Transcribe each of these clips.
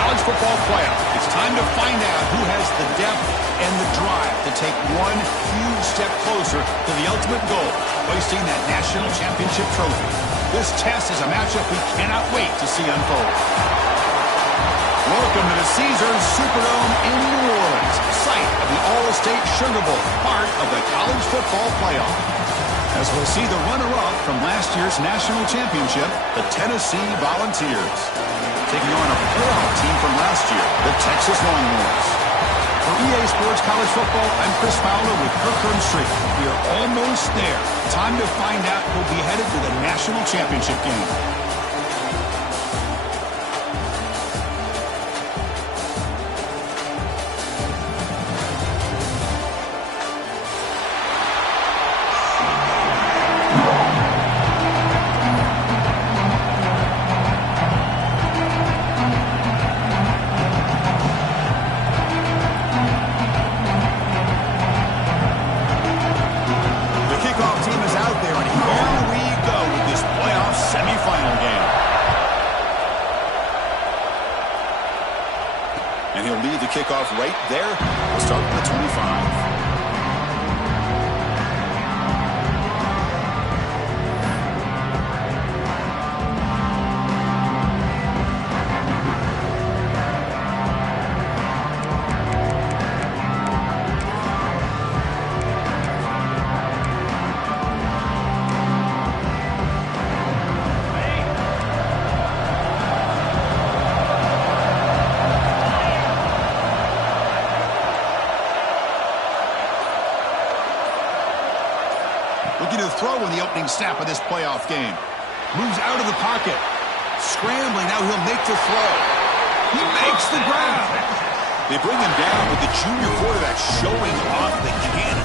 college football playoff. It's time to find out who has the depth and the drive to take one huge step closer to the ultimate goal, hoisting that national championship trophy. This test is a matchup we cannot wait to see unfold. Welcome to the Caesars Superdome in New Orleans, site of the All-State Sugar Bowl, part of the college football playoff. As we'll see the runner-up from last year's national championship, the Tennessee Volunteers, taking on a playoff team from last year, the Texas Longhorns. For EA Sports College Football, I'm Chris Fowler with Kirk Herbstreit. We are almost there. Time to find out who'll be headed to the national championship game. And he'll lead the kickoff right there. We'll start with the 25. Looking to throw in the opening snap of this playoff game. Moves out of the pocket. Scrambling, now he'll make the throw. He makes the grab. They bring him down with the junior quarterback showing off the cannon.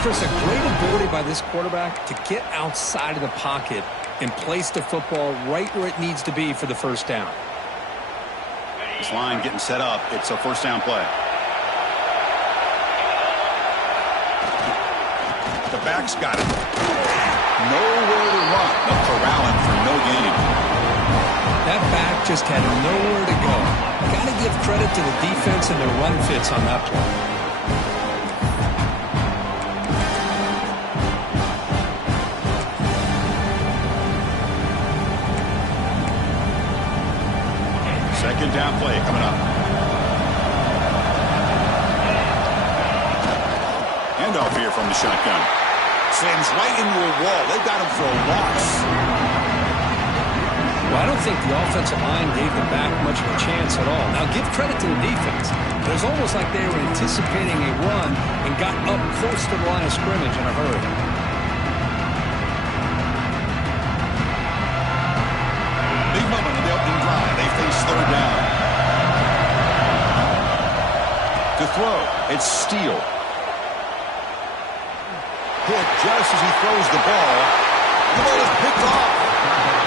Chris, a great ability by this quarterback to get outside of the pocket and place the football right where it needs to be for the first down. This line getting set up. It's a first down play. The back's got it. Nowhere to run. They'll corral him for no gain. That back just had nowhere to go. Got to give credit to the defense and their run fits on that play. Second down play coming up. Handoff here from the shotgun. Slams right into a wall. They've got him for a loss. Well, I don't think the offensive line gave the back much of a chance at all. Now, give credit to the defense. It was almost like they were anticipating a run and got up close to the line of scrimmage in a hurry. Big moment on the opening drive. They face third down. To throw, it's Steele. Hit just as he throws the ball. The ball is picked off.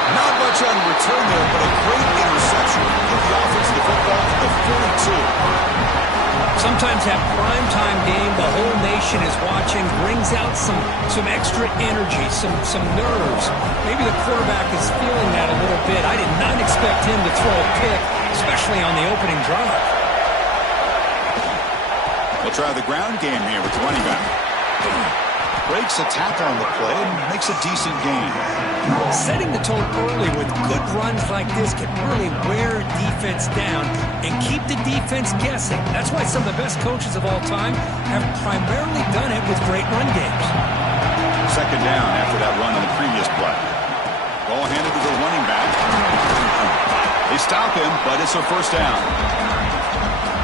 Not much on return there, but a great interception. Give the offense the football to the 42. Sometimes that primetime game, the whole nation is watching, brings out some extra energy, some nerves. Maybe the quarterback is feeling that a little bit. I did not expect him to throw a pick, especially on the opening drive. They'll try the ground game here with the running back. Breaks a tackle on the play and makes a decent gain. Setting the tone early with good runs like this can really wear a defense down and keep the defense guessing. That's why some of the best coaches of all time have primarily done it with great run games. Second down after that run on the previous play. Ball handed to the running back. They stop him, but it's a first down.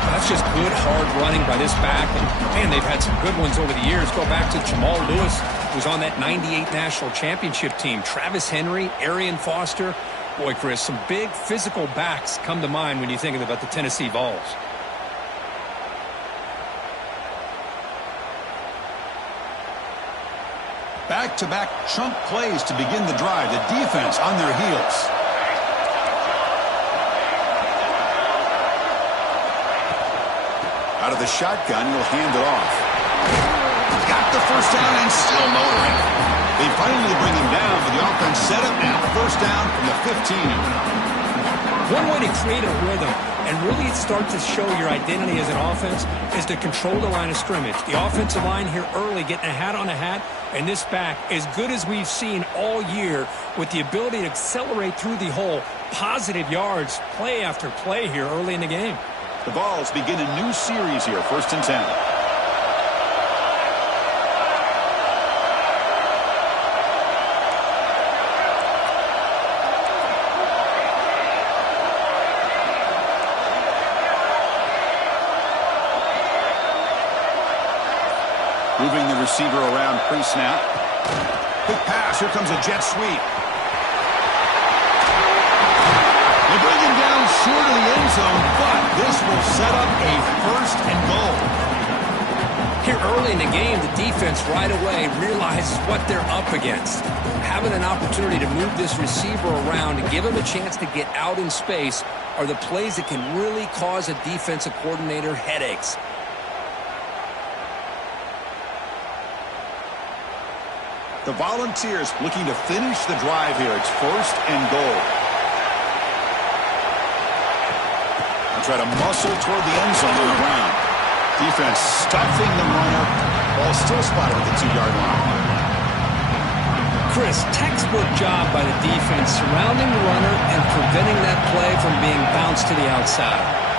That's just good, hard running by this back. And, man, they've had some good ones over the years. Go back to Jamal Lewis, who was on that 98 national championship team. Travis Henry, Arian Foster. Boy, Chris, some big physical backs come to mind when you think about the Tennessee Vols. Back-to-back chunk plays to begin the drive. The defense on their heels. Out of the shotgun, he'll hand it off. Got the first down and still motoring. They finally bring him down, but the offense set up now. First down from the 15. One way to create a rhythm and really start to show your identity as an offense is to control the line of scrimmage. The offensive line here early getting a hat on a hat, and this back as good as we've seen all year with the ability to accelerate through the hole. Positive yards, play after play here early in the game. The Vols begin a new series here, 1st and 10. Moving the receiver around pre-snap. Quick pass. Here comes a jet sweep. They bring him down short of the end zone, but this will set up a 1st and goal. Here early in the game, the defense right away realizes what they're up against. Having an opportunity to move this receiver around and give him a chance to get out in space are the plays that can really cause a defensive coordinator headaches. The Volunteers looking to finish the drive here. It's 1st and goal. They'll try to muscle toward the end zone on the ground. Defense stuffing the runner. Ball still spotted at the 2-yard line. Chris, textbook job by the defense surrounding the runner and preventing that play from being bounced to the outside.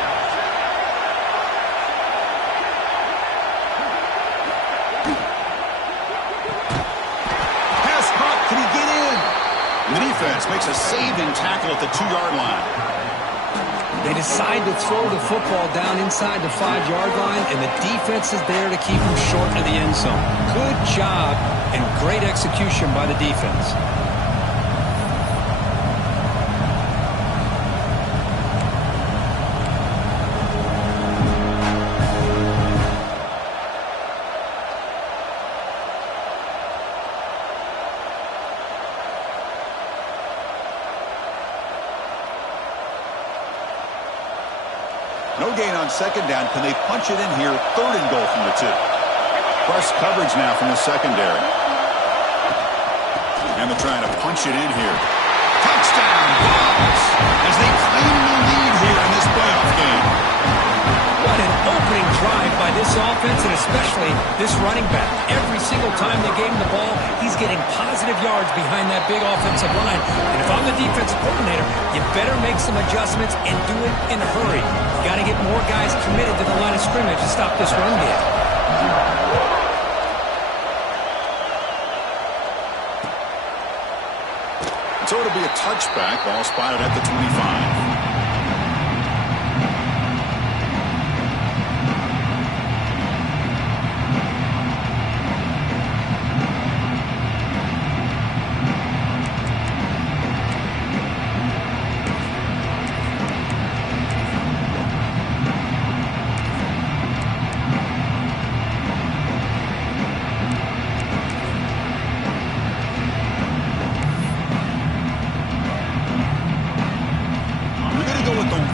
The defense makes a saving tackle at the 2-yard line. They decide to throw the football down inside the 5-yard line, and the defense is there to keep them short of the end zone. Good job and great execution by the defense. No gain on 2nd down. Can they punch it in here? 3rd and goal from the 2. Press coverage now from the secondary. And they're trying to punch it in here. Touchdown, Vols, as they claim the lead here in this playoff game. What an opening drive by this offense, and especially this running back. Every single time they gave him the ball, he's getting positive yards behind that big offensive line. And if I'm the defensive coordinator, you better make some adjustments and do it in a hurry. You got to get more guys committed to the line of scrimmage to stop this run game. So it'll be a touchback. Ball spotted at the 25.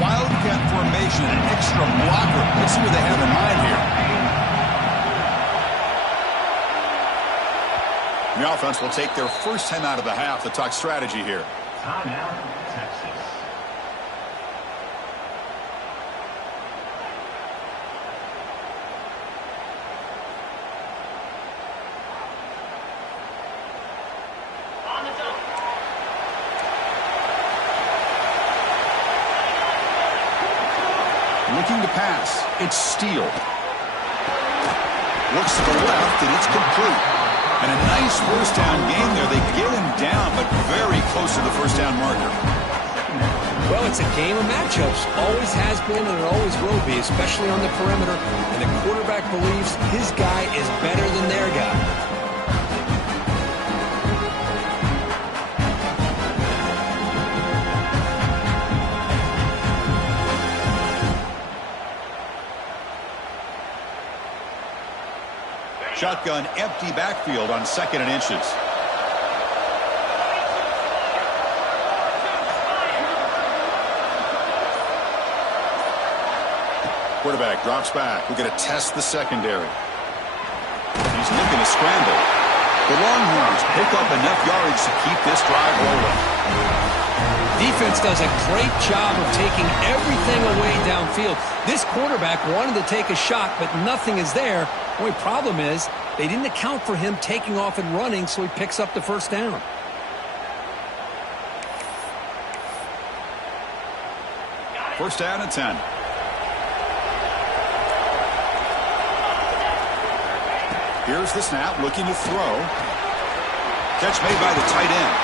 Wildcat formation, an extra blocker. Let's see what they have in mind here. The offense will take their first time out of the half to talk strategy here. Timeout, Texas. Looking to pass. It's Steele. Looks to the left, and it's complete. And a nice first down game there. They get him down, but very close to the first down marker. Well, it's a game of matchups. Always has been, and it always will be, especially on the perimeter. And the quarterback believes his guy is better than their guy. Shotgun empty backfield on 2nd and inches. Quarterback drops back. We're going to test the secondary. He's looking to scramble. The Longhorns pick up enough yards to keep this drive rolling. Defense does a great job of taking everything away downfield. This quarterback wanted to take a shot, but nothing is there. The only problem is they didn't account for him taking off and running, so he picks up the first down. First down and 10. Here's the snap, looking to throw. Catch made by the tight end.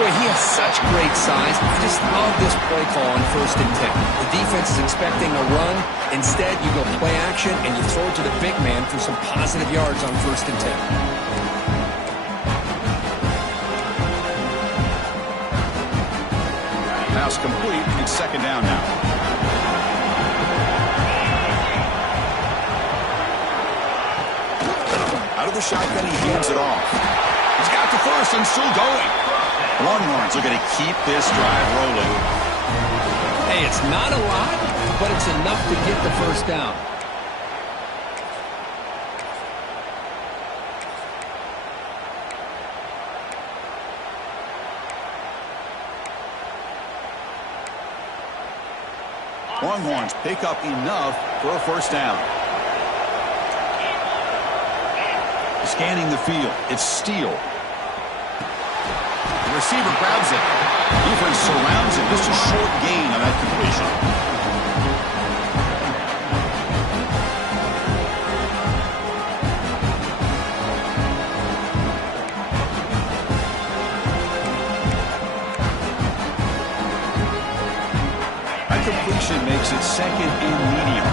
Boy, he has such great size. I just love this play call on 1st and 10. The defense is expecting a run. Instead, you go play action and you throw it to the big man for some positive yards on 1st and 10. Pass complete. It's second down now. Out of the shotgun, he hands it off. He's got the first and still going. Longhorns are going to keep this drive rolling. Hey, it's not a lot, but it's enough to get the first down. Longhorns pick up enough for a first down. Scanning the field. It's Steele. The receiver grabs it. Defense surrounds it. Just a short gain on that completion. Completion makes it second and medium.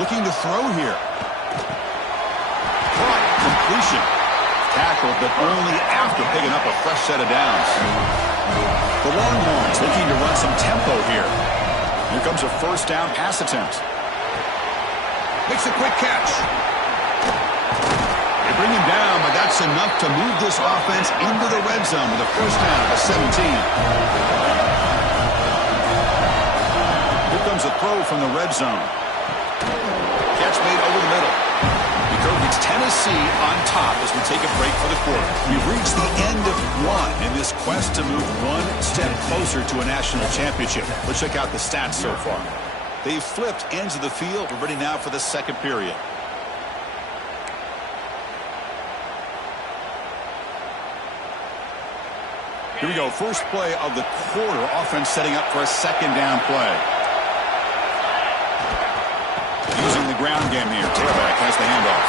Looking to throw here. Caught. Completion. Tackled, but only after picking up a fresh set of downs. The Longhorns looking to run some tempo here. Here comes a first down pass attempt. Makes a quick catch. Bring him down, but that's enough to move this offense into the red zone with a first down at 17. Here comes a throw from the red zone. Catch made over the middle. It's Tennessee on top as we take a break for the quarter. We've reached the end of one in this quest to move one step closer to a national championship. Let's check out the stats so far. They've flipped ends of the field. We're ready now for the second period. Here we go. First play of the quarter. Offense setting up for a second down play. Using the ground game here. Tailback has the handoff.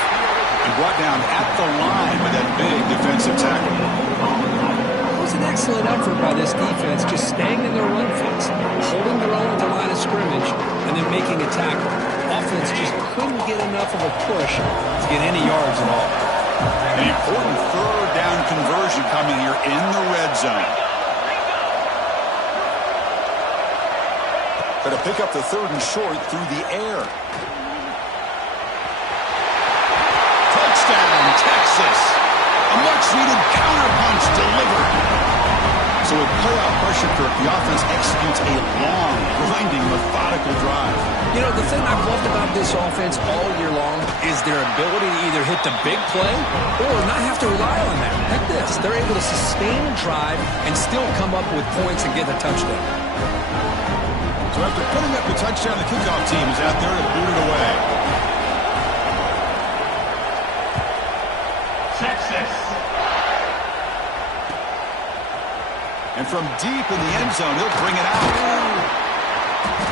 And brought down at the line with that big defensive tackle. It was an excellent effort by this defense, just staying in their run fix, holding their own at the line of scrimmage, and then making a tackle. Offense just couldn't get enough of a push to get any yards at all. An important third down conversion coming here in the red zone. Going to pick up the third and short through the air. Touchdown, Texas. A much-needed counterpunch delivered. So with playoff pressure, Kirk, the offense executes a long, grinding, methodical drive. You know, the thing I've loved about this offense all year long is their ability to either hit the big play or not have to rely on that. Like this. They're able to sustain a drive and still come up with points and get a touchdown. So after putting up the touchdown, the kickoff team is out there to boot it away. Texas. And from deep in the end zone, he'll bring it out.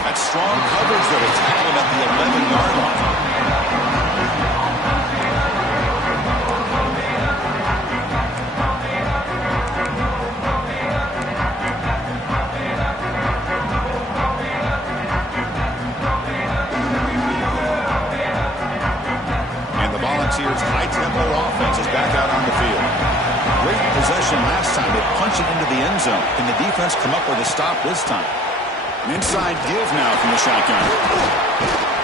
That's strong coverage there to tackle him at the 11-yard line. And the Volunteers' high-tempo offense is back out on the field. Great possession last time. They punch it into the end zone. Can the defense come up with a stop this time? An inside give now from the shotgun.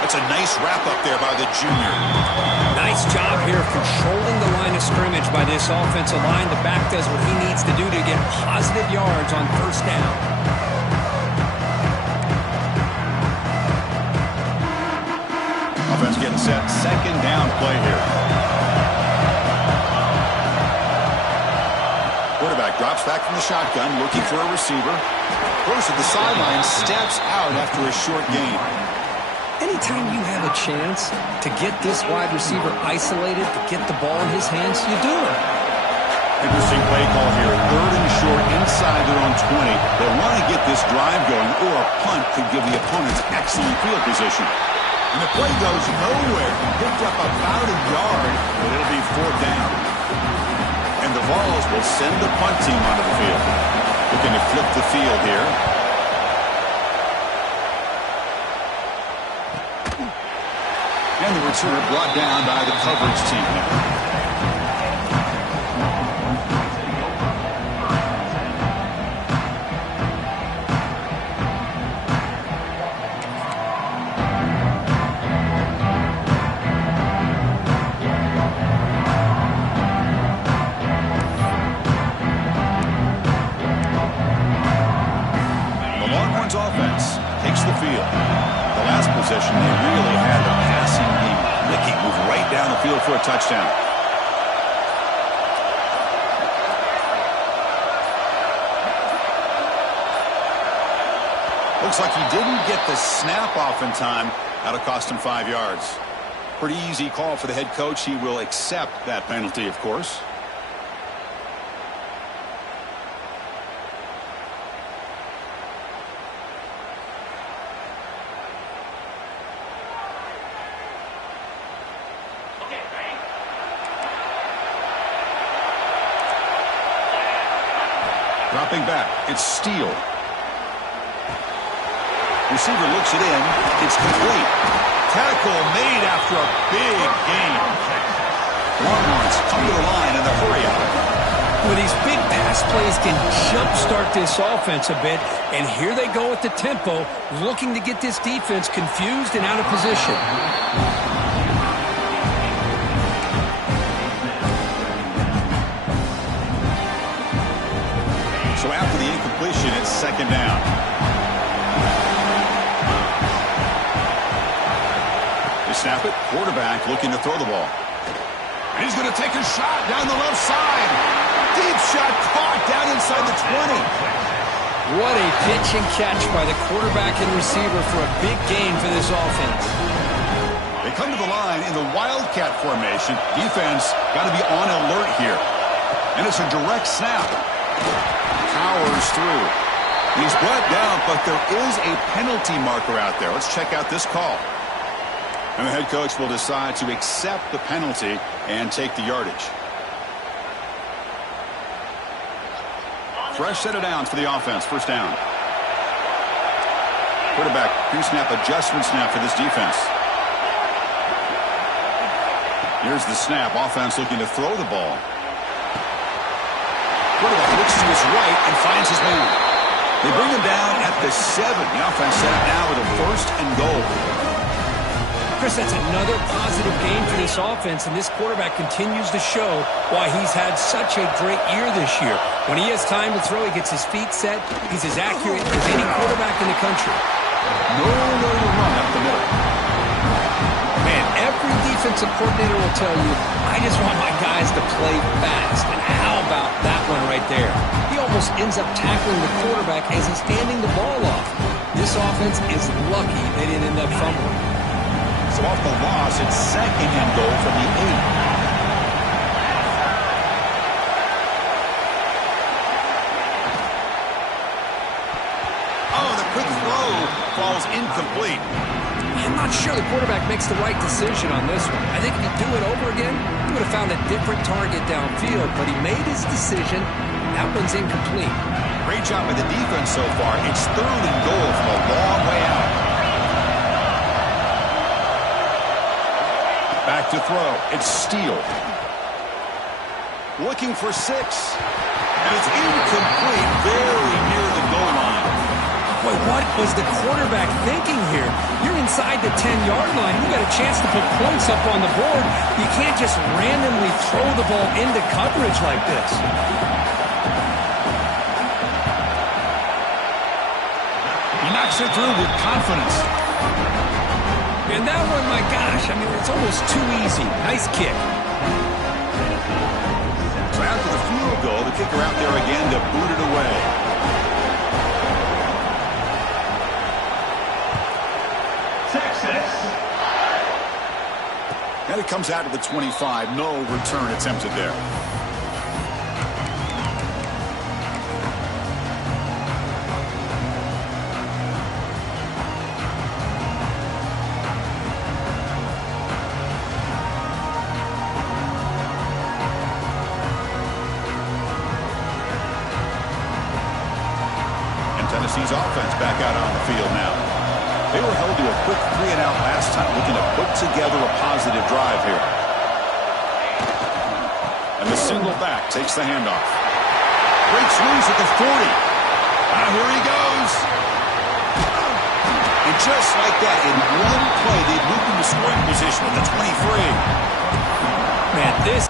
That's a nice wrap-up there by the junior. Nice job here controlling the line of scrimmage by this offensive line. The back does what he needs to do to get positive yards on first down. Offense getting set. Second down play here. Drops back from the shotgun, looking for a receiver. Goes to the sideline, steps out after a short gain. Anytime you have a chance to get this wide receiver isolated, to get the ball in his hands, you do it. Interesting play call here. 3rd and short inside their own 20. They want to get this drive going, or a punt could give the opponents excellent field position. And the play goes nowhere. Picked up about a yard, but it'll be 4th down. And the Vols will send the punt team onto the field. Looking to flip the field here. And the return brought down by the coverage team now. Offense takes the field. The last possession, they really had the passing game clicking, moved right down the field for a touchdown. Looks like he didn't get the snap off in time. That'll cost him 5 yards. Pretty easy call for the head coach. He will accept that penalty, of course. Dropping back, it's Steele. Receiver looks it in. It's complete. Tackle made after a big gain. Longhorns come to the line in the hurry out. Well, these big pass plays can jumpstart this offense a bit, and here they go at the tempo, looking to get this defense confused and out of position. So after the incompletion, it's 2nd down. They snap it. Quarterback looking to throw the ball. And he's going to take a shot down the left side. Deep shot caught down inside the 20. What a pitch and catch by the quarterback and receiver for a big gain for this offense. They come to the line in the Wildcat formation. Defense got to be on alert here. And it's a direct snap. Powers through. He's brought down, but there is a penalty marker out there. Let's check out this call. And the head coach will decide to accept the penalty and take the yardage. Fresh set of downs for the offense. 1st down. Quarterback pre-snap adjustment snap for this defense. Here's the snap. Offense looking to throw the ball. Quarterback looks to his right and finds his man. They bring him down at the 7. The offense set up now with a 1st and goal. Chris, that's another positive game for this offense, and this quarterback continues to show why he's had such a great year this year. When he has time to throw, he gets his feet set. He's as accurate as any quarterback in the country. No way to run up the middle. Man, every defensive coordinator will tell you, I just want my guys to play fast. And how about that one right there? He almost ends up tackling the quarterback as he's handing the ball off. This offense is lucky they didn't end up fumbling. So off the loss, it's 2nd and goal from the 8. Oh, the quick throw falls incomplete. I'm not sure the quarterback makes the right decision on this one. I think if you do it over again, he would have found a different target downfield, but he made his decision. That one's incomplete. Great job by the defense so far. It's 3rd and goal from a long way out. Back to throw. It's Steele. Looking for 6. And it's incomplete, very near the goal line. Boy, what was the quarterback thinking here? You're inside the 10-yard line. You got a chance to put points up on the board. You can't just randomly throw the ball into coverage like this. He knocks it through with confidence. And that one, my gosh, I mean, it's almost too easy. Nice kick. So after the field goal, the kicker out there again to boot it away. Texas. And it comes out to the 25. No return attempted there. Tennessee's offense back out on the field now. They were held to a quick 3-and-out last time, looking to put together a positive drive here. And the single back takes the handoff. Breaks loose at the 40. Here he goes. And just like that, in one play, they moved into scoring position at the 23. Man, this...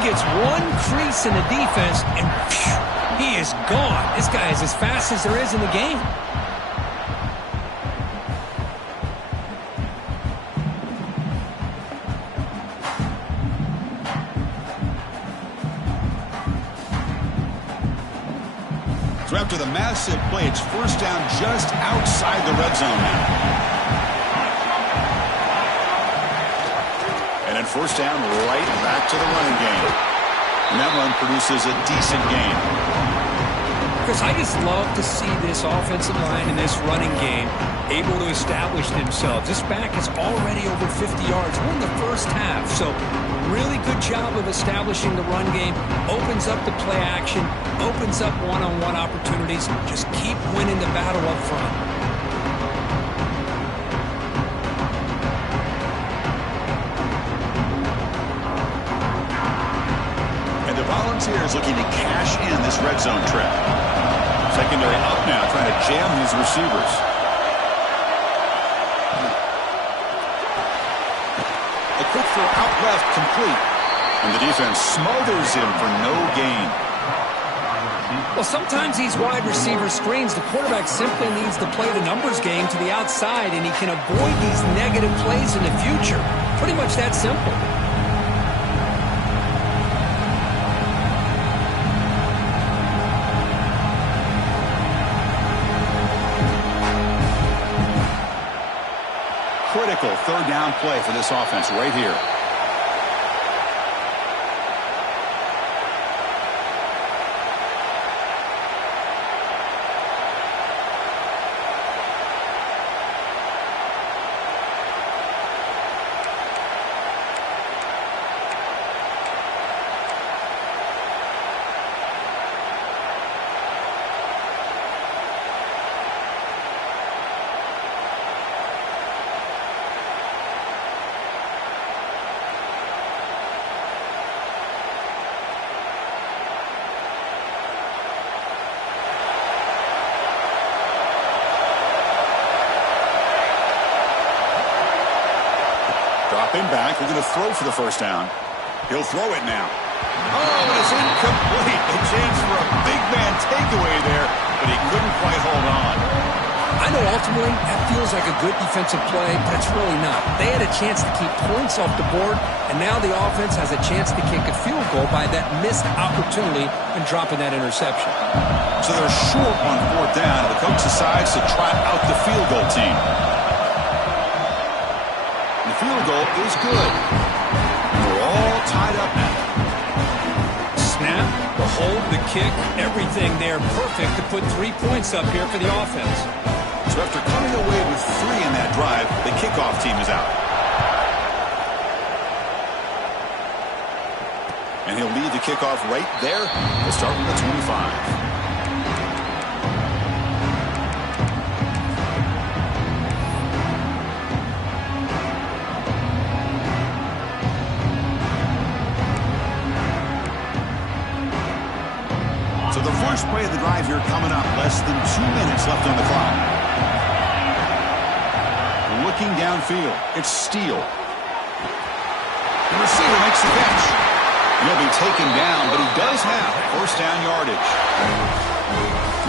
Gets one crease in the defense, and phew, he is gone. This guy is as fast as there is in the game. So after the massive play, it's first down just outside the red zone now. And then first down right back to the running game. And that run produces a decent gain. Chris, I just love to see this offensive line and this running game able to establish themselves. This back is already over 50 yards. We're in the first half, so really good job of establishing the run game. Opens up the play action, opens up one-on-one opportunities. Just keep winning the battle up front. Volunteers looking to cash in this red zone trip. Secondary up now, trying to jam his receivers. A quick throw out left, complete. And the defense smothers him for no gain. Well, sometimes these wide receiver screens, the quarterback simply needs to play the numbers game to the outside, and he can avoid these negative plays in the future. Pretty much that simple. Critical third down play for this offense right here. Dropping back, they're going to throw for the first down. He'll throw it now. Oh, and it's incomplete. A chance for a big man takeaway there, but he couldn't quite hold on. I know ultimately that feels like a good defensive play, but it's really not. They had a chance to keep points off the board, and now the offense has a chance to kick a field goal by that missed opportunity and dropping that interception. So they're short on fourth down, and the coach decides to try out the field goal team. The field goal is good. And we're all tied up now. Snap, the hold, the kick, everything there perfect to put 3 points up here for the offense. So after coming away with 3 in that drive, the kickoff team is out. And he'll lead the kickoff right there. We'll start with the 25. So the first play of the drive here coming up. Less than 2 minutes left on the clock. Looking downfield. It's Steele. The receiver makes the catch. He'll be taken down, but he does have first down yardage.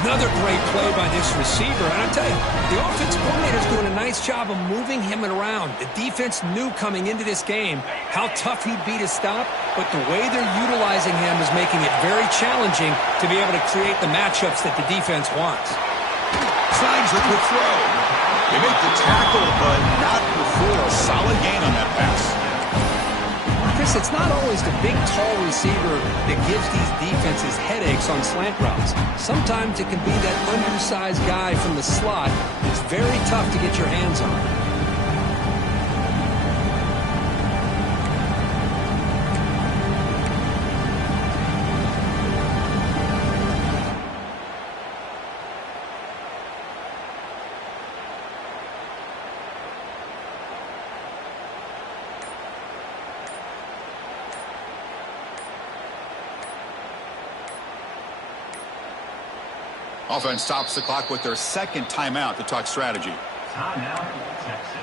Another great play by this receiver. And I tell you, the offensive coordinator is doing a nice job of moving him around. The defense knew coming into this game how tough he'd be to stop, but the way they're utilizing him is making it very challenging to be able to create the matchups that the defense wants. Slides with the throw. They make the tackle, but not before a solid gain on that pass. Chris, it's not always the big, tall receiver that gives these defenses headaches on slant routes. Sometimes it can be that undersized guy from the slot that's very tough to get your hands on. Offense stops the clock with their second timeout to talk strategy. Timeout, Texas.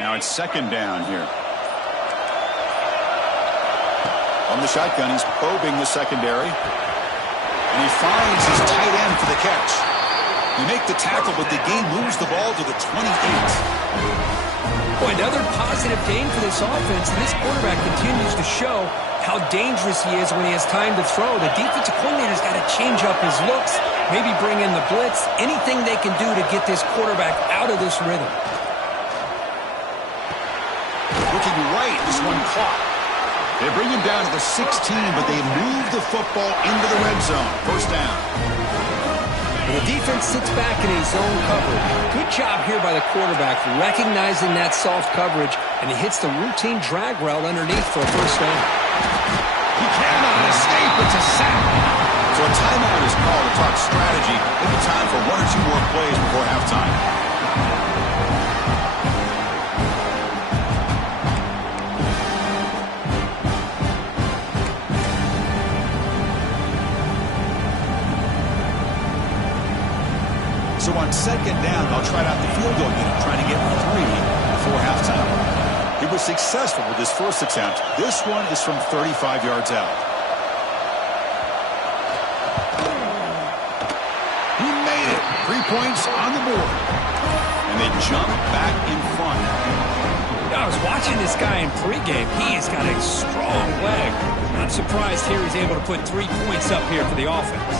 Now it's second down here. On the shotgun, he's probing the secondary. And he finds his tight end for the catch. You make the tackle, but the game moves the ball to the 28. Boy, another positive gain for this offense. And this quarterback continues to show how dangerous he is when he has time to throw. The defensive coordinator's got to change up his looks, maybe bring in the blitz, anything they can do to get this quarterback out of this rhythm. Looking right, this one caught. They bring him down to the 16, but they move the football into the red zone. First down. And the defense sits back in a zone coverage. Good job here by the quarterback, recognizing that soft coverage, and he hits the routine drag route underneath for a first down. He cannot escape. It's a sack. So a timeout is called to talk strategy. Maybe time for one or two more plays before halftime. So on second down, they'll try out the field goal unit, trying to get 3 before halftime. He was successful with his first attempt. This one is from 35 yards out. He made it. 3 points on the board. And they jump back in front. I was watching this guy in pregame. He has got a strong leg. Not surprised here he's able to put 3 points up here for the offense.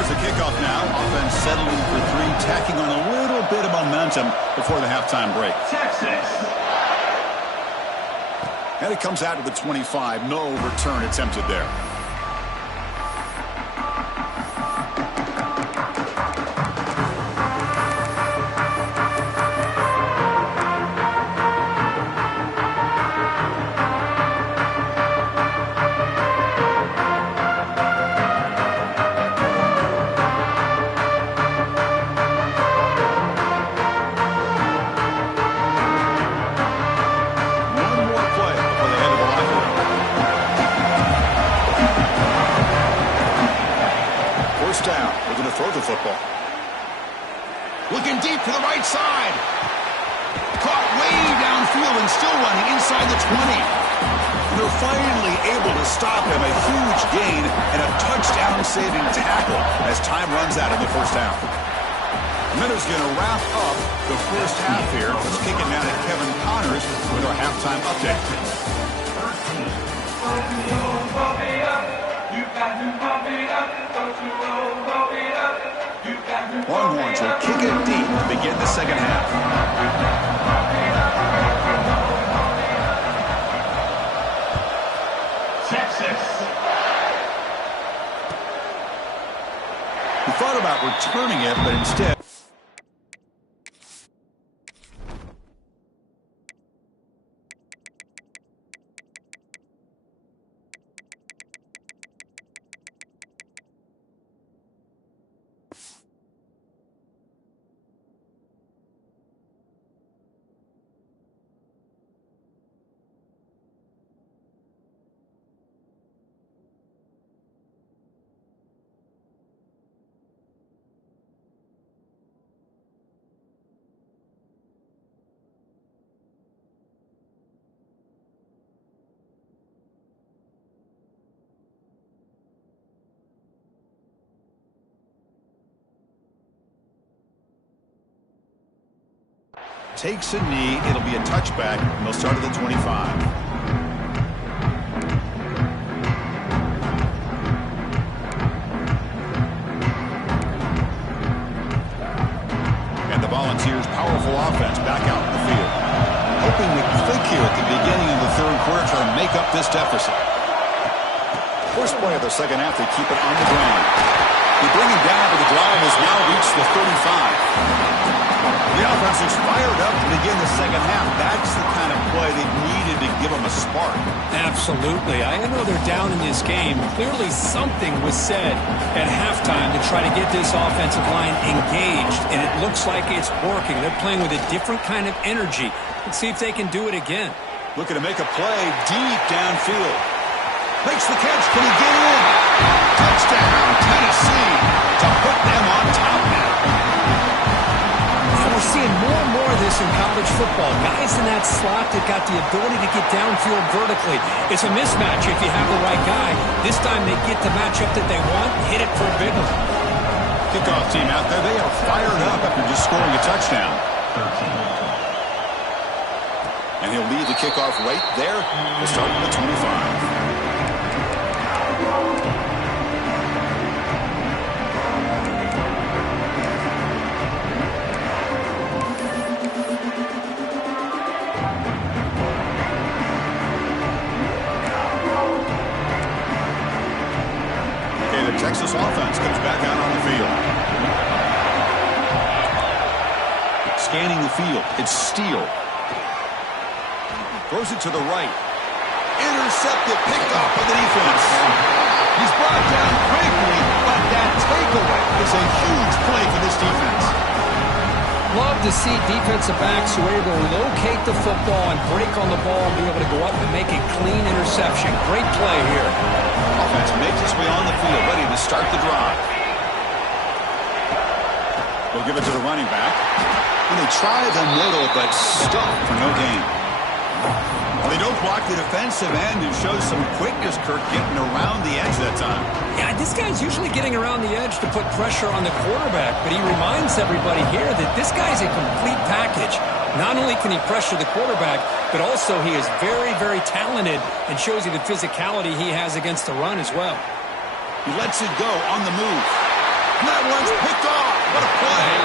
The kickoff now. Offense settling for 3, tacking on a little bit of momentum before the halftime break. Texas. And it comes out to the 25. No return attempted there. Football. Looking deep to the right side. Caught way downfield and still running inside the 20. They're finally able to stop him. A huge gain and a touchdown-saving tackle as time runs out in the first half. Miller's going to wrap up the first half here. Let's kick it down to Kevin Connors with our halftime update. Longhorns will kick it deep to begin the second half. He thought about returning it, but instead... Takes a knee. It'll be a touchback, and they'll start at the 25. And the Volunteers' powerful offense back out in the field. Hoping to click here at the beginning of the third quarter to make up this deficit. First play of the second half, they keep it on the ground. They bring him down, but the drive has now reached the 35. The offense is fired up to begin the second half. That's the kind of play they needed to give them a spark. Absolutely. I know they're down in this game. Clearly something was said at halftime to try to get this offensive line engaged, and it looks like it's working. They're playing with a different kind of energy. Let's see if they can do it again. Looking to make a play deep downfield. Makes the catch. Can he get in? Touchdown, Tennessee, to put them on top now. We're seeing more and more of this in college football. Guys in that slot that got the ability to get downfield vertically. It's a mismatch if you have the right guy. This time they get the matchup that they want, hit it for a big one. Kickoff team out there, they are fired up after just scoring a touchdown. And he'll lead the kickoff right there. We'll start at the 25. Texas offense comes back out on the field. Scanning the field. It's Steele. Throws it to the right. Intercepted. Picked off by the defense. He's brought down quickly, but that takeaway is a huge play for this defense. Love to see defensive backs who are able to locate the football and break on the ball and be able to go up and make a clean interception. Great play here. Offense makes its way on the field, ready to start the drive. They'll give it to the running back. And they try the middle, but stop for no gain. Well, they don't block the defensive end and show some quickness, Kirk, getting around the edge that time. Yeah, this guy's usually getting around the edge to put pressure on the quarterback, but he reminds everybody here that this guy's a complete package. Not only can he pressure the quarterback, but also he is very, very talented and shows you the physicality he has against the run as well. He lets it go on the move. That one's picked off. What a play.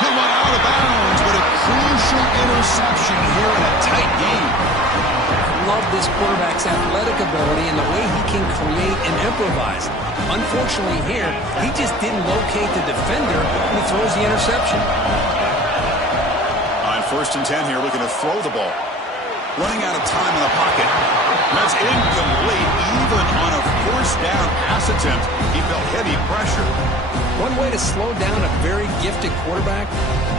He'll run out of bounds, but a crucial interception here in a tight game. I love this quarterback's athletic ability and the way he can create and improvise. Unfortunately here, he just didn't locate the defender when he throws the interception. On 1st and 10 here, looking to throw the ball. Running out of time in the pocket. That's incomplete. Even on a forced down pass attempt, he felt heavy pressure. One way to slow down a very gifted quarterback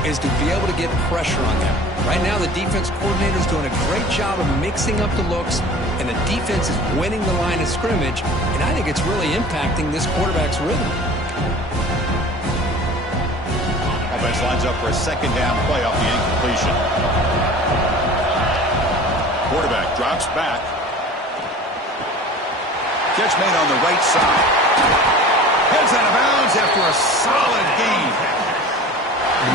is to be able to get pressure on them. Right now, the defense coordinator is doing a great job of mixing up the looks, and the defense is winning the line of scrimmage, and I think it's really impacting this quarterback's rhythm. Offense lines up for a second down play off the incompletion. Quarterback drops back. Catch made on the right side. Heads out of bounds after a solid gain.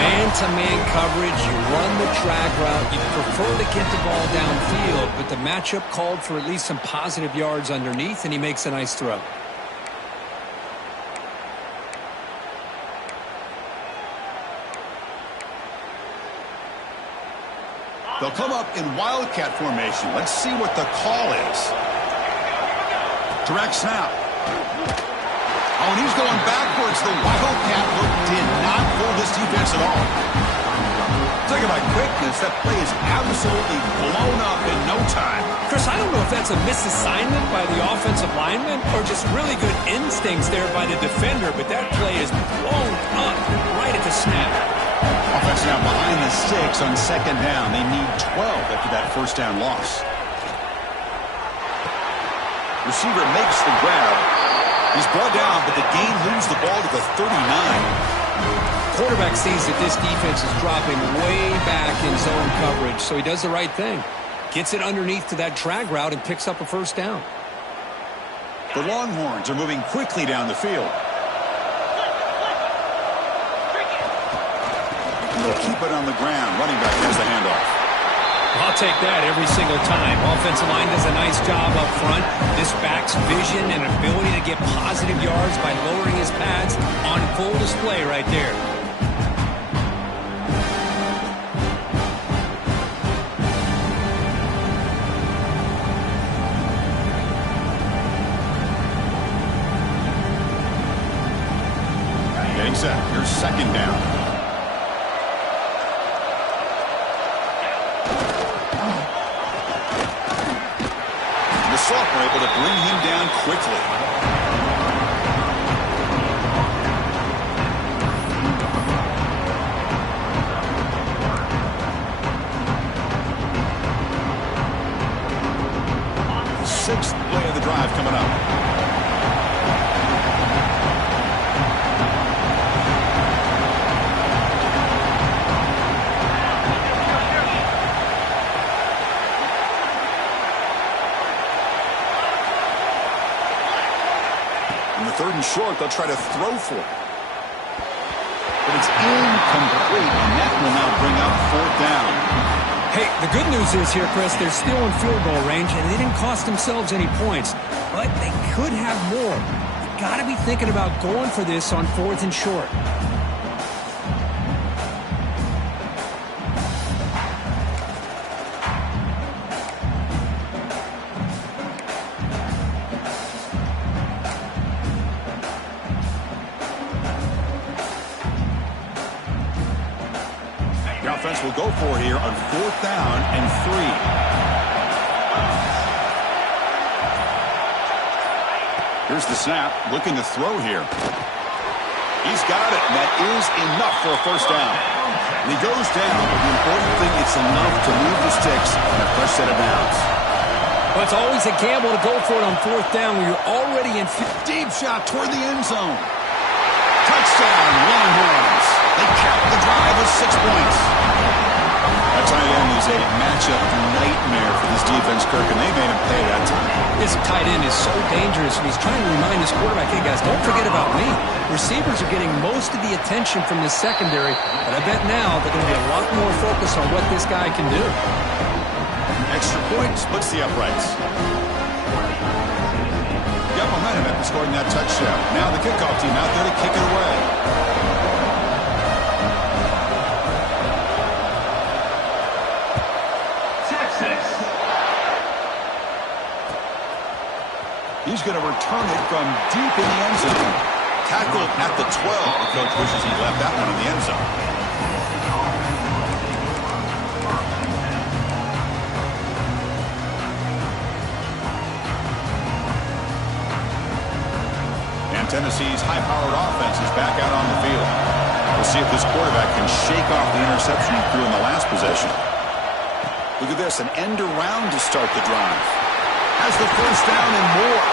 Man-to-man coverage, you run the drag route, you prefer to get the ball downfield, but the matchup called for at least some positive yards underneath, and he makes a nice throw. They'll come up in wildcat formation. Let's see what the call is. Direct snap. Oh, and he's going backwards. The wildcat look did not fool this defense at all. Talk about quickness. That play is absolutely blown up in no time. Chris, I don't know if that's a misassignment by the offensive lineman or just really good instincts there by the defender, but that play is blown up right at the snap. Offense now behind the 6 on second down. They need 12 after that first down loss. Receiver makes the grab. He's brought down, but the game moves the ball to the 39. Quarterback sees that this defense is dropping way back in zone coverage, so he does the right thing. Gets it underneath to that drag route and picks up a first down. The Longhorns are moving quickly down the field. They'll keep it on the ground. Running back has the handoff. I'll take that every single time. Offensive line does a nice job up front. This back's vision and ability to get positive yards by lowering his pads on full display right there. Getting set. Here's second down. The sophomore able to bring him down quickly. Sixth play of the drive coming up. Third and short, they'll try to throw for it. But it's incomplete, and that will now bring up fourth down. Hey, the good news is here, Chris, they're still in field goal range, and they didn't cost themselves any points. But they could have more. You've got to be thinking about going for this on fourth and short. Will go for here on fourth down and 3. Here's the snap, looking to throw here. He's got it, and that is enough for a first down. And he goes down, but the important thing, it's enough to move the sticks on a fresh set of downs. Well, it's always a gamble to go for it on fourth down when you're already in. Deep shot toward the end zone. Touchdown, Longhorns. They cap the drive with 6 points. That tight end is a matchup nightmare for this defense, Kirk, and they made him pay that time. This tight end is so dangerous, and he's trying to remind his quarterback, hey, guys, don't forget about me. Receivers are getting most of the attention from this secondary, but I bet now they're going to be a lot more focused on what this guy can do. Extra point splits the uprights. Got behind him after scoring that touchdown. Now the kickoff team out there to kick it away. He's going to return it from deep in the end zone. Tackled at the 12. The coach wishes he left that one in the end zone. And Tennessee's high-powered offense is back out on the field. We'll see if this quarterback can shake off the interception he threw in the last possession. Look at this, an end around to start the drive. Has the first down and more.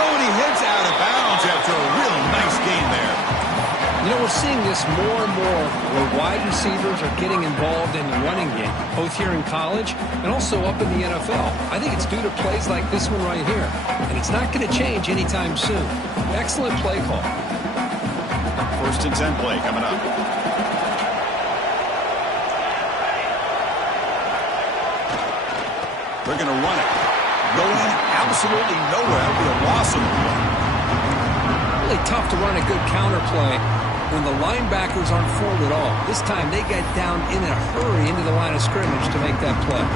Oh, and he heads out of bounds after a real nice gain there. You know, we're seeing this more and more where wide receivers are getting involved in the running game, both here in college and also up in the NFL. I think it's due to plays like this one right here, and it's not going to change anytime soon. Excellent play call. First and 10 play coming up. They're going to run it. Going absolutely nowhere. That would be a loss of the play. Really tough to run a good counter play when the linebackers aren't fooled at all. This time they get down in a hurry into the line of scrimmage to make that play.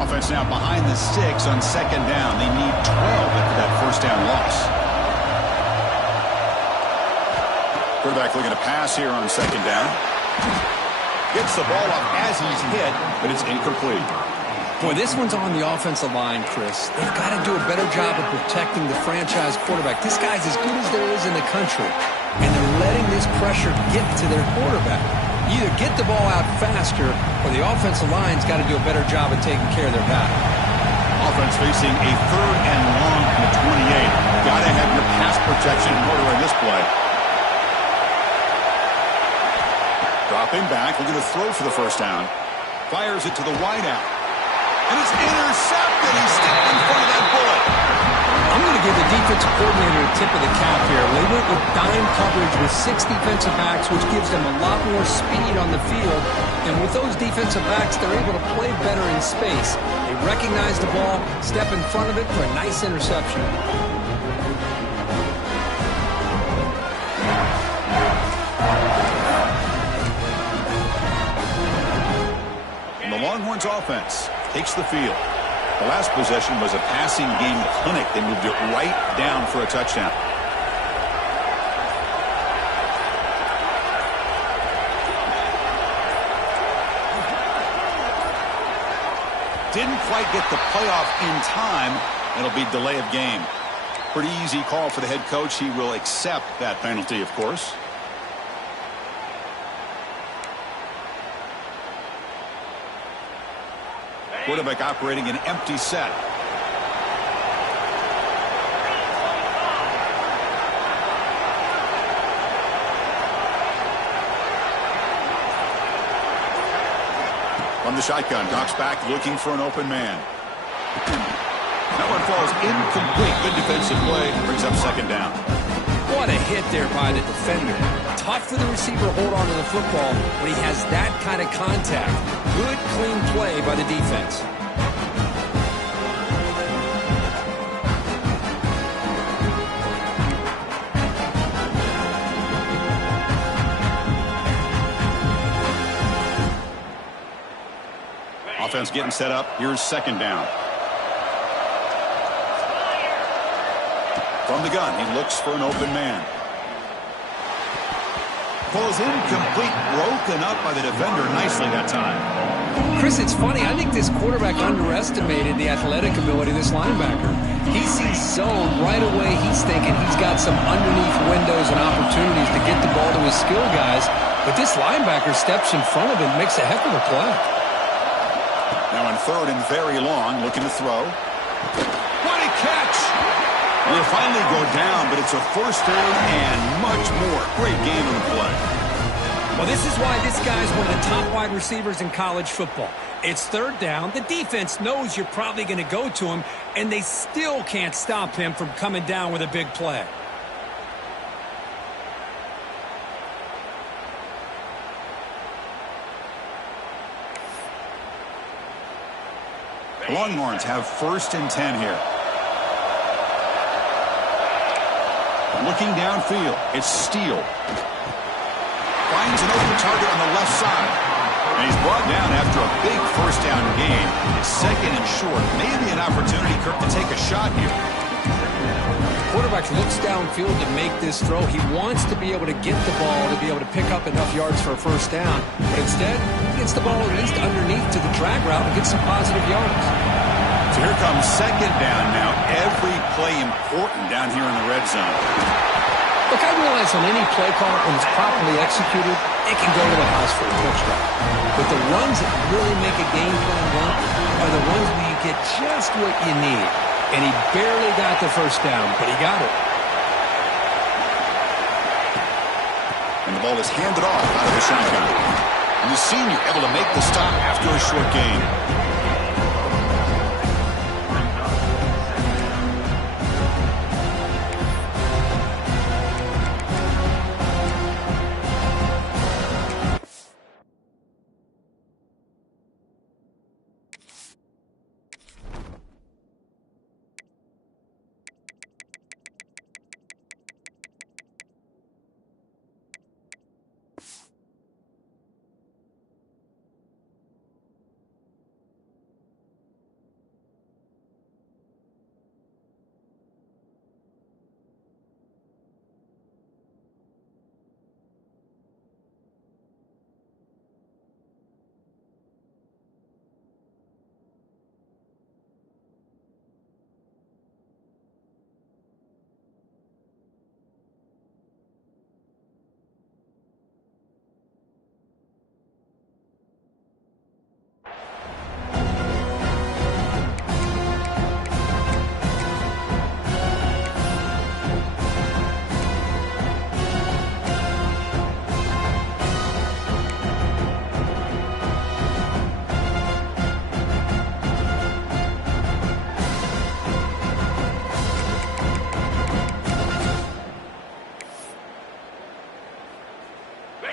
Offense now behind the sticks on second down. They need 12 after that first down loss. Quarterback looking to pass here on second down. Gets the ball up as he's hit, but it's incomplete. Boy, this one's on the offensive line, Chris. They've got to do a better job of protecting the franchise quarterback. This guy's as good as there is in the country, and they're letting this pressure get to their quarterback. You either get the ball out faster, or the offensive line's got to do a better job of taking care of their guy. Offense facing a third and long from the 28. Got to have your pass protection in order in this play. Dropping back, looking to throw for the first down. Fires it to the wideout. And it's intercepted. He stepped in front of that bullet. I'm going to give the defensive coordinator a tip of the cap here. They went with dime coverage with 6 defensive backs, which gives them a lot more speed on the field. And with those defensive backs, they're able to play better in space. They recognize the ball, step in front of it for a nice interception. And the Longhorns offense takes the field. The last possession was a passing game clinic. They moved it right down for a touchdown. Didn't quite get the playoff in time. It'll be delay of game. Pretty easy call for the head coach. He will accept that penalty, of course. Quarterback operating an empty set. From the shotgun, Doc's back looking for an open man. That one falls incomplete. Good defensive play. Brings up second down. What a hit there by the defender. Tough for the receiver to hold on to the football when he has that kind of contact. Good, clean play by the defense. Offense getting set up. Here's second down. From the gun, he looks for an open man. Ball is incomplete, broken up by the defender nicely that time. Chris, it's funny. I think this quarterback underestimated the athletic ability of this linebacker. He sees zone right away. He's thinking he's got some underneath windows and opportunities to get the ball to his skill guys. But this linebacker steps in front of him, makes a heck of a play. Now on third and very long, looking to throw. What a catch! Will finally go down, but it's a first down and much more. Great game in the play. Well, this is why this guy's one of the top wide receivers in college football. It's third down. The defense knows you're probably going to go to him, and they still can't stop him from coming down with a big play. The Longhorns have first and 10 here. Looking downfield, it's Steele. Finds an open target on the left side. And he's brought down after a big first down gain. It's second and short. Maybe an opportunity, Kirk, to take a shot here. Quarterback looks downfield to make this throw. He wants to be able to get the ball to be able to pick up enough yards for a first down. But instead, he gets the ball at least underneath to the drag route and gets some positive yards. So here comes second down now. Every play important down here in the red zone. Look, I realize on any play call, when it's properly executed, it can go to the house for a touchdown. But the ones that really make a game plan work are the ones where you get just what you need. And he barely got the first down, but he got it. And the ball is handed off out of the shotgun. And the senior able to make the stop after a short gain.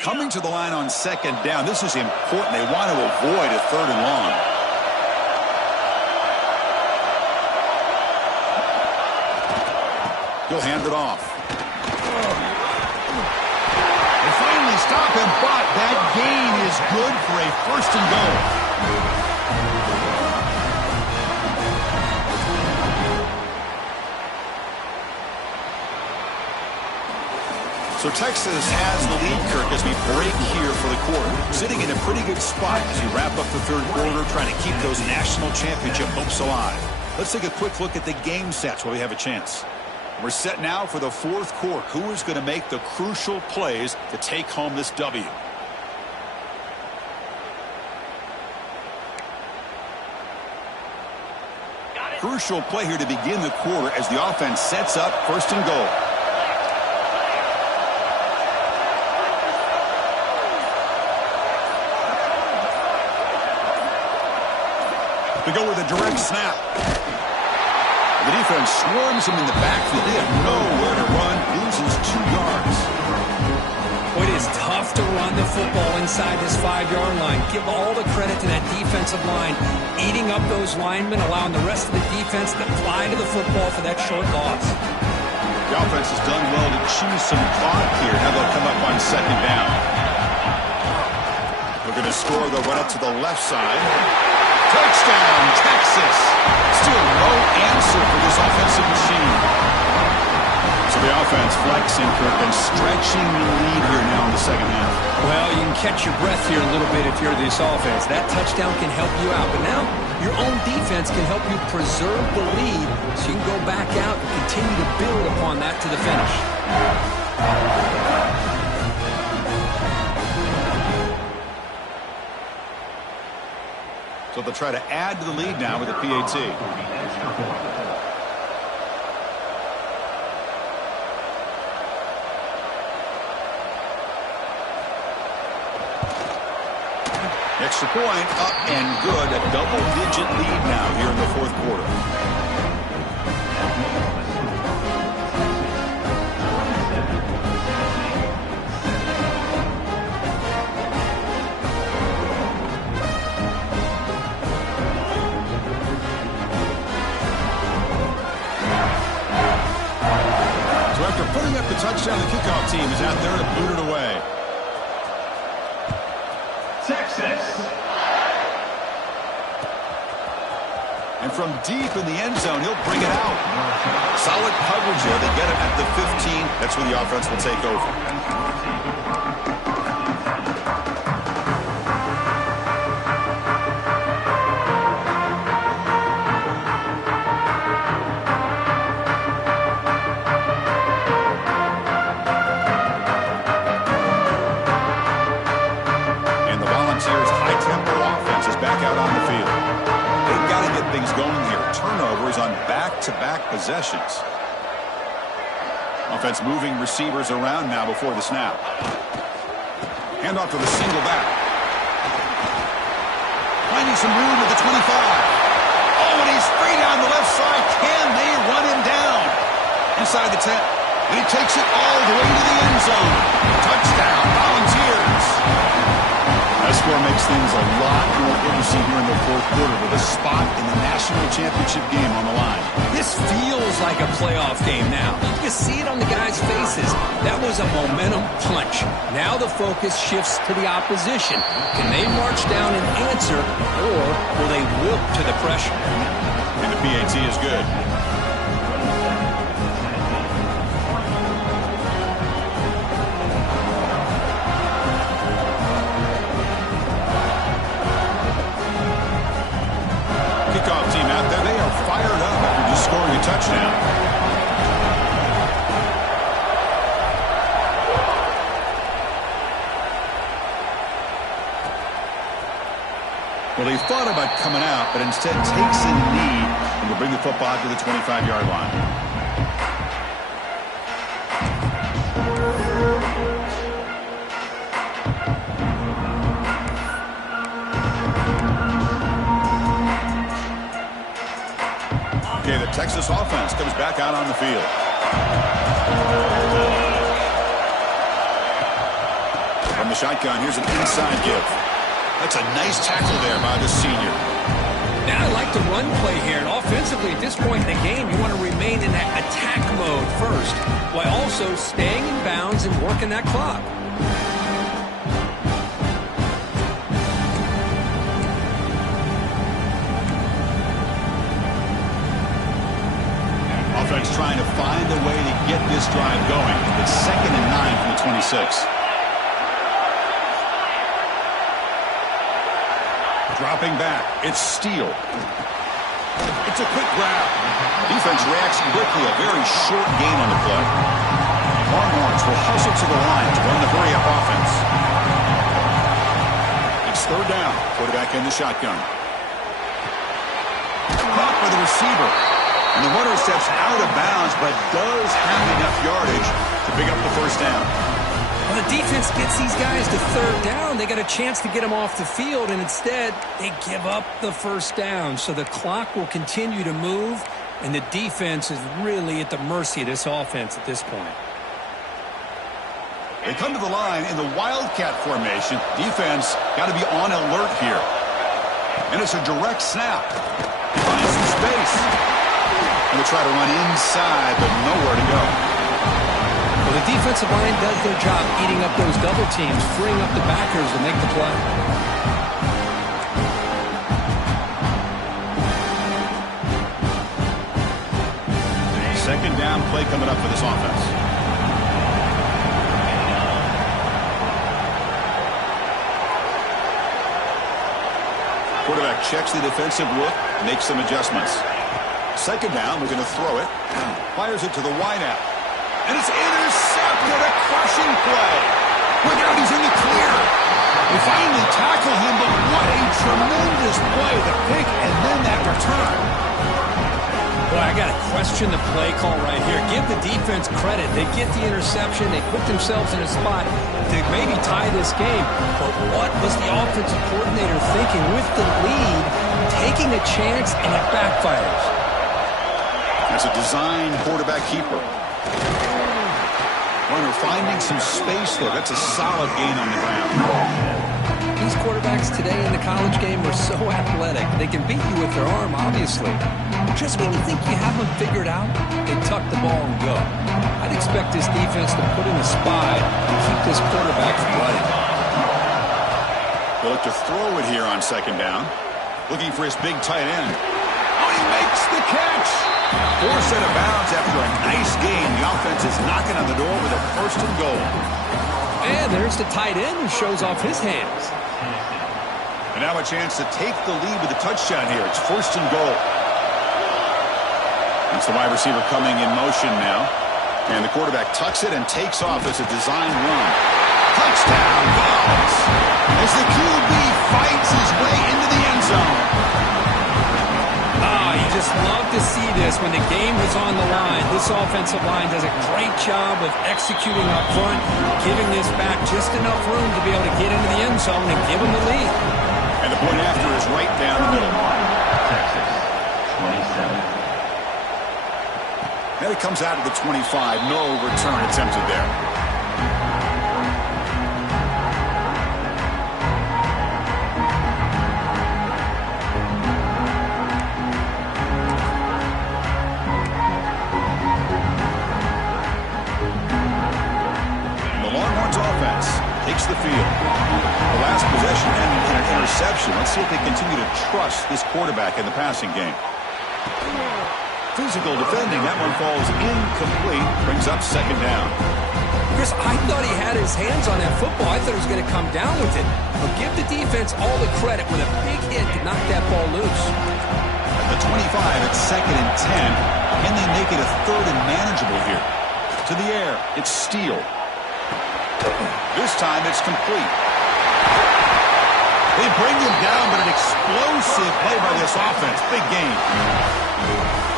Coming to the line on second down, this is important. They want to avoid a 3rd and long. He'll hand it off. They finally stop him, but that gain is good for a 1st and goal. So Texas has the lead, Kirk, as we break here for the quarter. Sitting in a pretty good spot as we wrap up the 3rd quarter, trying to keep those national championship hopes alive. Let's take a quick look at the game stats while we have a chance. We're set now for the 4th quarter. Who is going to make the crucial plays to take home this W? Crucial play here to begin the quarter as the offense sets up 1st and goal. To go with a direct snap. The defense swarms him in the backfield. They have nowhere to run. Loses 2 yards. It is tough to run the football inside this 5-yard line. Give all the credit to that defensive line, eating up those linemen, allowing the rest of the defense to fly to the football for that short loss. The offense has done well to choose some clock here. Now they'll come up on 2nd down. We're going to score. They'll run it to the left side. Touchdown, Texas. Still no answer for this offensive machine. So the offense flexing, Kirk, and stretching the lead here now in the 2nd half. Well, you can catch your breath here a little bit if you're this offense. That touchdown can help you out. But now your own defense can help you preserve the lead so you can go back out and continue to build upon that to the finish. So they'll try to add to the lead now with a PAT. Extra point up and good. A double-digit lead now here in the 4th quarter. Putting up the touchdown, the kickoff team is out there to boot it away. Texas. And from deep in the end zone, he'll bring it out. Solid coverage there. They get it at the 15. That's where the offense will take over. Back-to-back possessions. Offense moving receivers around now before the snap. Hand off to the single back. Finding some room at the 25. Oh, and he's free down the left side. Can they run him down? Inside the 10. And he takes it all the way to the end zone. Touchdown, Volunteers. That score makes things a lot more interesting here in the 4th quarter with a spot in the national championship game on the line. This feels like a playoff game now. You can see it on the guys' faces. That was a momentum punch. Now the focus shifts to the opposition. Can they march down and answer, or will they wilt to the pressure? And the PAT is good. Kickoff team out there. They are fired up after just scoring a touchdown. Well, he thought about coming out, but instead takes a knee and will bring the football to the 25-yard line. Okay, the Texas offense comes back out on the field. From the shotgun. Here's an inside give. That's a nice tackle there by the senior. Now I like the run play here, and offensively at this point in the game, you want to remain in that attack mode first, while also staying in bounds and working that clock. Offense trying to find a way to get this drive going. It's 2nd and 9 from the 26. Dropping back, it's Steele. It's a quick grab. Defense reacts quickly, a very short gain on the play. Longhorns will hustle to the line to run the hurry-up offense. It's 3rd down. Quarterback in the shotgun. Caught by the receiver. And the runner steps out of bounds, but does have enough yardage to pick up the 1st down. Well, the defense gets these guys to 3rd down. They got a chance to get them off the field, and instead they give up the 1st down. So the clock will continue to move, and the defense is really at the mercy of this offense at this point. They come to the line in the Wildcat formation. Defense got to be on alert here. And it's a direct snap. Finds some space. And they try to run inside, but nowhere to go. Well, the defensive line does their job eating up those double teams, freeing up the backers to make the play. 2nd down play coming up for this offense. Quarterback checks the defensive look, makes some adjustments. 2nd down, we're going to throw it. Fires it to the wideout. And it's intercepted, a crushing play. Look out, he's in the clear. We finally tackle him, but what a tremendous play. The pick and then that return. Boy, I got to question the play call right here. Give the defense credit. They get the interception. They put themselves in a spot to maybe tie this game. But what was the offensive coordinator thinking with the lead, taking a chance, and it backfires? As a design quarterback keeper. Runner finding some space there. That's a solid gain on the ground. These quarterbacks today in the college game are so athletic. They can beat you with their arm, obviously. Just when you think you have them figured out, they tuck the ball and go. I'd expect this defense to put in a spy and keep this quarterback from running. They look to throw it here on 2nd down. Looking for his big tight end. Oh, he makes the catch. Forced out of bounds after a nice gain. The offense is knocking on the door with a 1st and goal. And there's the tight end who shows off his hands. And now a chance to take the lead with a touchdown here. It's 1st and goal. It's the wide receiver coming in motion now. And the quarterback tucks it and takes off as a design run. Touchdown, Vols! As the QB fights his way into the end zone. You just love to see this when the game is on the line. This offensive line does a great job of executing up front, giving this back just enough room to be able to get into the end zone and give them the lead. And the point after is right down the middle. Texas, 27. Then it comes out of the 25. No return attempted there. Takes the field. The last possession ended in an interception. Let's see if they continue to trust this quarterback in the passing game. Physical defending. That one falls incomplete. Brings up 2nd down. Chris, I thought he had his hands on that football. I thought he was going to come down with it. But give the defense all the credit with a big hit to knock that ball loose. At the 25, it's 2nd and 10. Can they make it a 3rd and manageable here? To the air. It's Steele. This time it's complete. They bring him down, but an explosive play by this offense. Big game.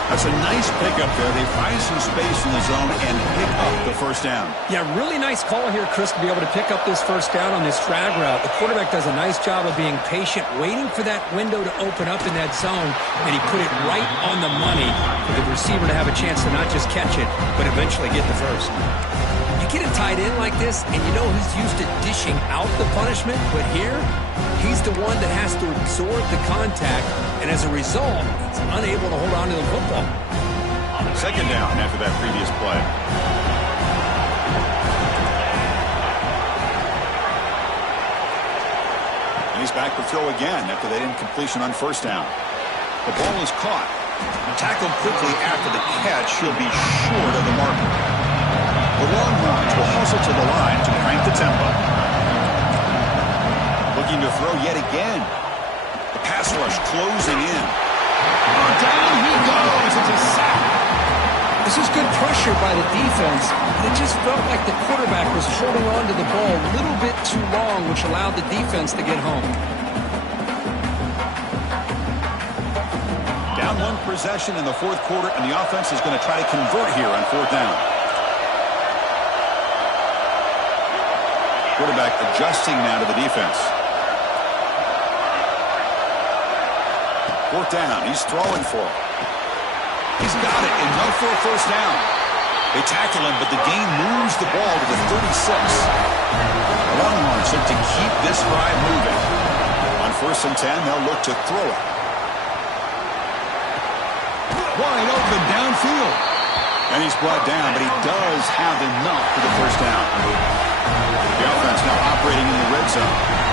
That's a nice pickup there. They find some space in the zone and pick up the 1st down. Yeah, really nice call here, Chris, to be able to pick up this 1st down on this drag route. The quarterback does a nice job of being patient, waiting for that window to open up in that zone, and he put it right on the money for the receiver to have a chance to not just catch it, but eventually get the 1st. You get a tight end like this, and you know he's used to dishing out the punishment, but here, he's the one that has to absorb the contact, and as a result, he's unable to hold on to the football. Second down after that previous play. And he's back to throw again after that incompletion on first down. The ball is caught. Tackled quickly after the catch. He'll be short of the marker. The Longhorns will hustle to the line to crank the tempo. Looking to throw yet again. The pass rush closing in. Oh, down he goes. It's a sack. This is good pressure by the defense. It just felt like the quarterback was holding on to the ball a little bit too long, which allowed the defense to get home. Down one possession in the fourth quarter, and the offense is going to try to convert here on fourth down. Quarterback adjusting now to the defense. Fourth down. He's throwing for it. He's got it. Enough for a first down. They tackle him, but the gain moves the ball to the 36. The Longhorns look to keep this drive moving. On first and 10, they'll look to throw it. Wide open downfield. And he's brought down, but he does have enough for the first down. The offense now operating in the red zone.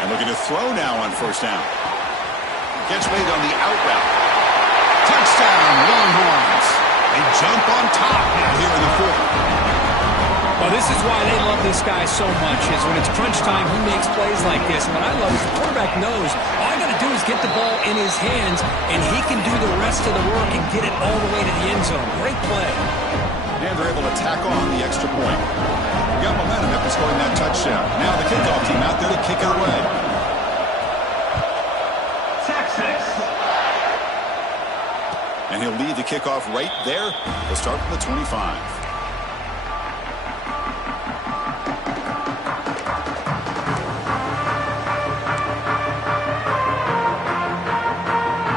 And looking to throw now on first down. Gets made on the out route. Touchdown, Longhorns. They jump on top now here in the fourth. Well, this is why they love this guy so much, is when it's crunch time, he makes plays like this. And what I love is the quarterback knows all I got to do is get the ball in his hands, and he can do the rest of the work and get it all the way to the end zone. Great play. And they're able to tack on the extra point. Got momentum after scoring that touchdown. Now the kickoff team out there to kick it away. Texas. And he'll lead the kickoff right there. They'll start from the 25.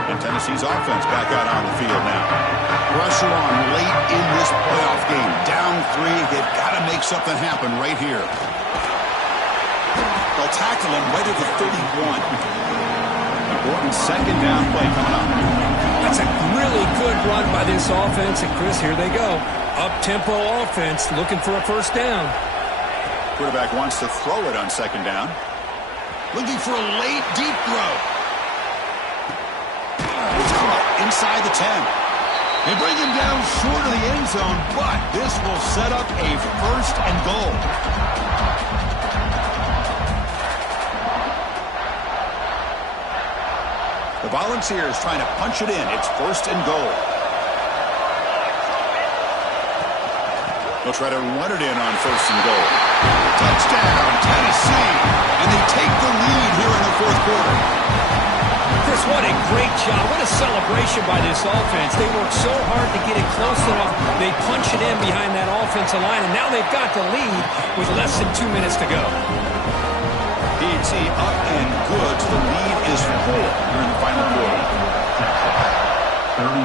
And Tennessee's offense back out on the field now. Pressure on late in this playoff game. Down 3. They've got to make something happen right here. They'll tackle him right at the 31. Important second down play coming up. That's a really good run by this offense. And, Chris, here they go. Up-tempo offense looking for a first down. Quarterback wants to throw it on second down. Looking for a late, deep throw. It's caught inside the 10. They bring him down short of the end zone, but this will set up a first and goal. The Volunteers trying to punch it in. It's first and goal. They'll try to run it in on first and goal. Touchdown, Tennessee. And they take the lead here in the fourth quarter. Chris, what a great job. What a celebration by this offense. They worked so hard to get it close enough. They punch it in behind that offensive line, and now they've got the lead with less than 2 minutes to go. DT up and good. The lead is 4 here in the final quarter. 34.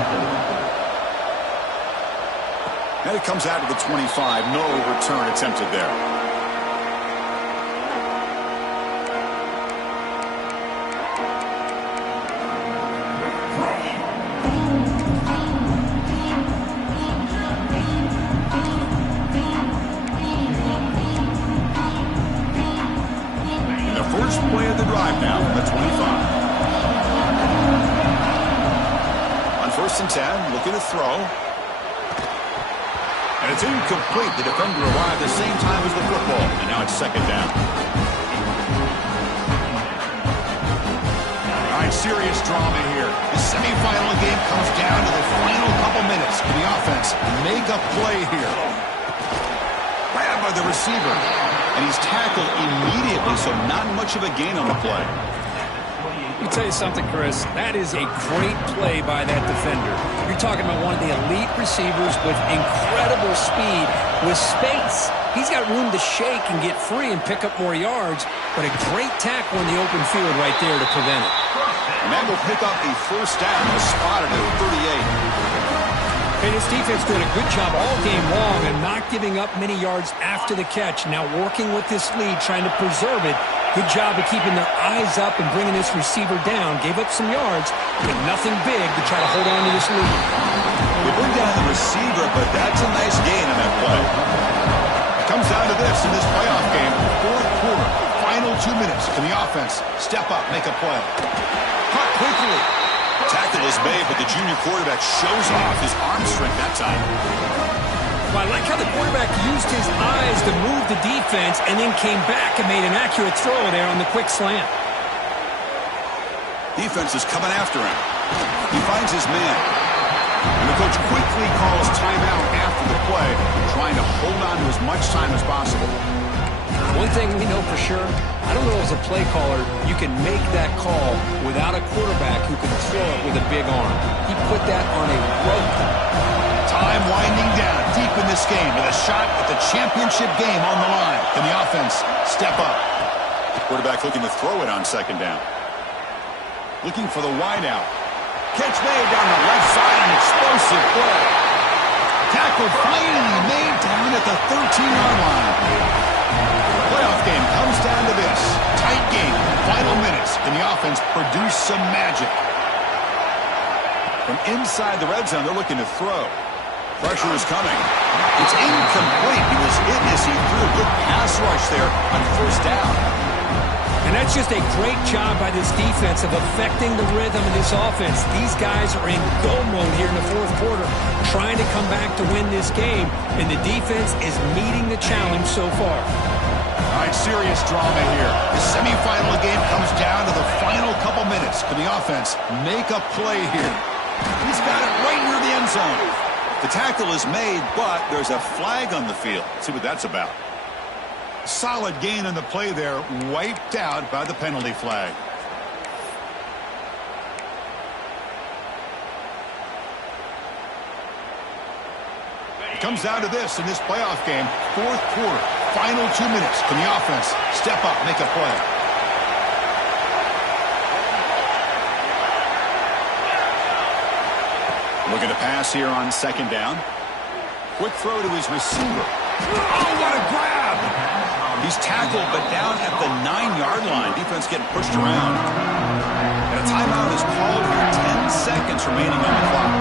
And it comes out to the 25. No return attempted there. Play of the drive now from the 25. On first and 10, looking to throw. And it's incomplete. The defender arrived at the same time as the football. And now it's second down. All right, serious drama here. The semifinal game comes down to the final couple minutes. Can the offense make a play here? Grabbed by the receiver. And he's tackled immediately, so not much of a gain on the play. Let me tell you something, Chris. That is a great play by that defender. You're talking about one of the elite receivers with incredible speed, with space. He's got room to shake and get free and pick up more yards, but a great tackle in the open field right there to prevent it. And that will pick up a first down, spotted at 38. Hey, this defense doing a good job all game long and not giving up many yards after the catch. Now working with this lead, trying to preserve it. Good job of keeping their eyes up and bringing this receiver down. Gave up some yards, but nothing big to try to hold on to this lead. They bring down the receiver, but that's a nice gain on that play. It comes down to this in this playoff game. Fourth quarter, final 2 minutes. Can the offense step up, make a play? Caught quickly. Tackle is made, but the junior quarterback shows off his arm strength that time. Well, I like how the quarterback used his eyes to move the defense and then came back and made an accurate throw there on the quick slant. Defense is coming after him. He finds his man. And the coach quickly calls timeout after the play, trying to hold on to as much time as possible. One thing we know for sure, I don't know as a play caller, you can make that call without a quarterback who can throw it with a big arm. He put that on a rope. Time winding down deep in this game with a shot at the championship game on the line. Can the offense step up? Quarterback looking to throw it on second down. Looking for the wideout. Catch made down the left side, an explosive play. Tackle finally made down at the 13-yard line. Playoff game comes down to this. Tight game, final minutes. Can the offense produce some magic? From inside the red zone, they're looking to throw. Pressure is coming. It's incomplete. He was hit as he threw a good pass rush there on first down. And that's just a great job by this defense of affecting the rhythm of this offense. These guys are in go mode here in the fourth quarter, trying to come back to win this game, and the defense is meeting the challenge so far. All right, serious drama here. The semifinal game comes down to the final couple minutes. Can the offense make a play here? He's got it right near the end zone. The tackle is made, but there's a flag on the field. Let's see what that's about. Solid gain on the play there, wiped out by the penalty flag. It comes down to this in this playoff game. Fourth quarter, final 2 minutes. Can the offense step up, make a play? Looking to pass here on second down. Quick throw to his receiver. Oh, what a grab! He's tackled, but down at the 9-yard line. Defense getting pushed around. And a timeout is called here. 10 seconds remaining on the clock.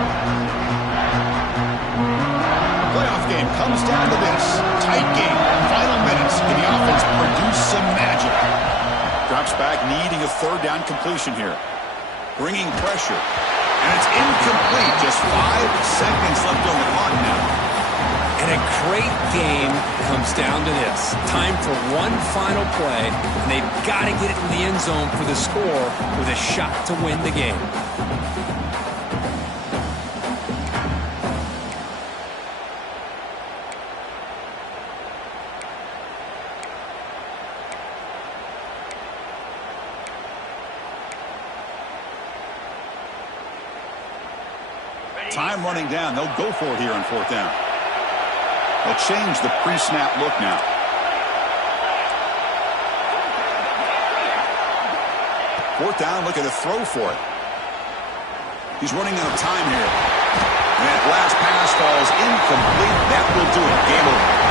Playoff game comes down to this. Tight game. Final minutes. Can the offense produce some magic? Drops back, needing a third down completion here. Bringing pressure. And it's incomplete. Just 5 seconds left on the clock now. And a great game comes down to this. Time for one final play, and they've got to get it in the end zone for the score with a shot to win the game. Time running down. They'll go for it here on fourth down. They'll change the pre-snap look now. Fourth down, looking to throw for it. He's running out of time here. And that last pass falls incomplete. That will do it. Game over.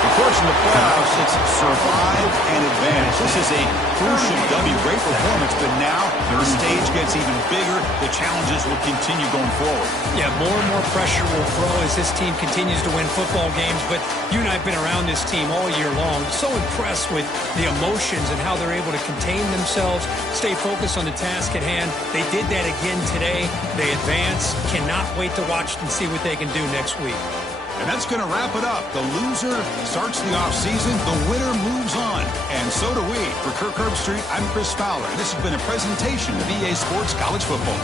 Of course, in the playoffs, it's survive and advance. This is a crucial W. Great performance, but now the stage gets even bigger. The challenges will continue going forward. Yeah, more and more pressure will grow as this team continues to win football games. But you and I have been around this team all year long. So impressed with the emotions and how they're able to contain themselves, stay focused on the task at hand. They did that again today. They advance. Cannot wait to watch and see what they can do next week. And that's going to wrap it up. The loser starts the offseason. The winner moves on. And so do we. For Kirk Herbstreit, I'm Chris Fowler. This has been a presentation of EA Sports College Football.